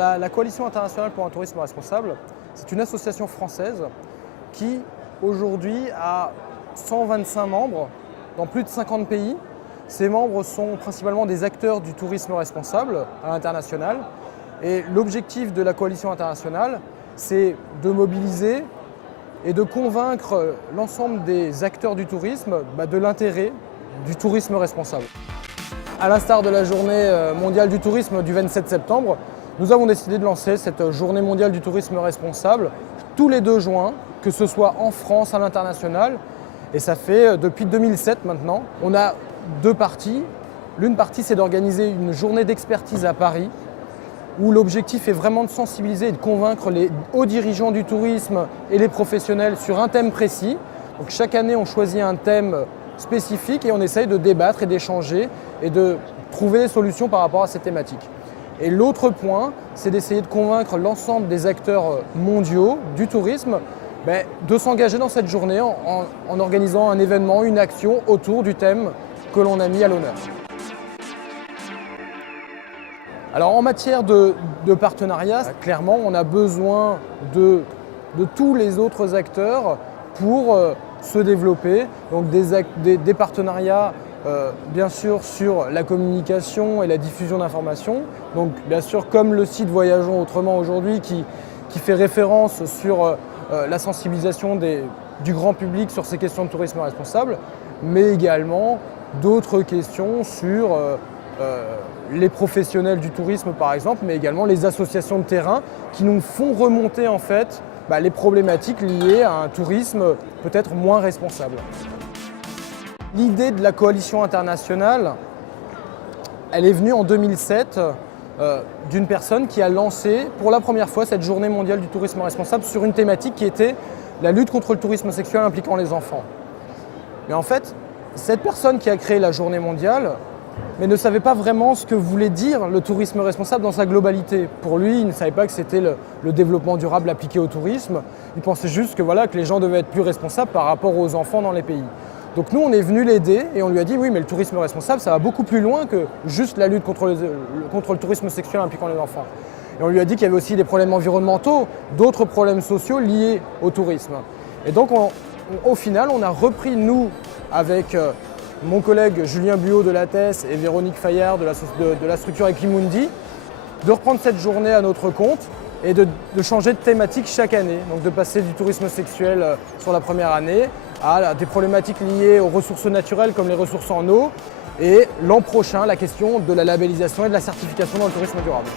La Coalition internationale pour un tourisme responsable, c'est une association française qui aujourd'hui a 125 membres dans plus de 50 pays. Ces membres sont principalement des acteurs du tourisme responsable à l'international. Et l'objectif de la Coalition internationale, c'est de mobiliser et de convaincre l'ensemble des acteurs du tourisme de l'intérêt du tourisme responsable. À l'instar de la journée mondiale du tourisme du 27 septembre, nous avons décidé de lancer cette journée mondiale du tourisme responsable tous les 2 juin, que ce soit en France, à l'international. Et ça fait depuis 2007 maintenant. On a 2 parties. L'une partie, c'est d'organiser une journée d'expertise à Paris, où l'objectif est vraiment de sensibiliser et de convaincre les hauts dirigeants du tourisme et les professionnels sur un thème précis. Donc chaque année, on choisit un thème spécifique et on essaye de débattre et d'échanger et de trouver des solutions par rapport à ces thématiques. Et l'autre point, c'est d'essayer de convaincre l'ensemble des acteurs mondiaux du tourisme de s'engager dans cette journée en organisant un événement, une action autour du thème que l'on a mis à l'honneur. Alors en matière de partenariat, clairement, on a besoin de tous les autres acteurs pour se développer. Donc des partenariats bien sûr sur la communication et la diffusion d'informations. Donc bien sûr comme le site Voyageons Autrement aujourd'hui qui fait référence sur la sensibilisation du grand public sur ces questions de tourisme responsable, mais également d'autres questions sur les professionnels du tourisme par exemple, mais également les associations de terrain qui nous font remonter en fait les problématiques liées à un tourisme peut-être moins responsable. L'idée de la coalition internationale, elle est venue en 2007 d'une personne qui a lancé pour la première fois cette journée mondiale du tourisme responsable sur une thématique qui était la lutte contre le tourisme sexuel impliquant les enfants. Mais en fait, cette personne qui a créé la journée mondiale ne savait pas vraiment ce que voulait dire le tourisme responsable dans sa globalité. Pour lui, il ne savait pas que c'était le développement durable appliqué au tourisme. Il pensait juste que les gens devaient être plus responsables par rapport aux enfants dans les pays. Donc nous, on est venu l'aider et on lui a dit oui, mais le tourisme responsable, ça va beaucoup plus loin que juste la lutte contre le tourisme sexuel impliquant les enfants. Et on lui a dit qu'il y avait aussi des problèmes environnementaux, d'autres problèmes sociaux liés au tourisme. Et donc au final, on a repris, nous, avec mon collègue Julien Buot de l'ATES et Véronique Fayard de la structure Equimundi, de reprendre cette journée à notre compte et de changer de thématique chaque année. Donc de passer du tourisme sexuel sur la première année à des problématiques liées aux ressources naturelles comme les ressources en eau et l'an prochain la question de la labellisation et de la certification dans le tourisme durable.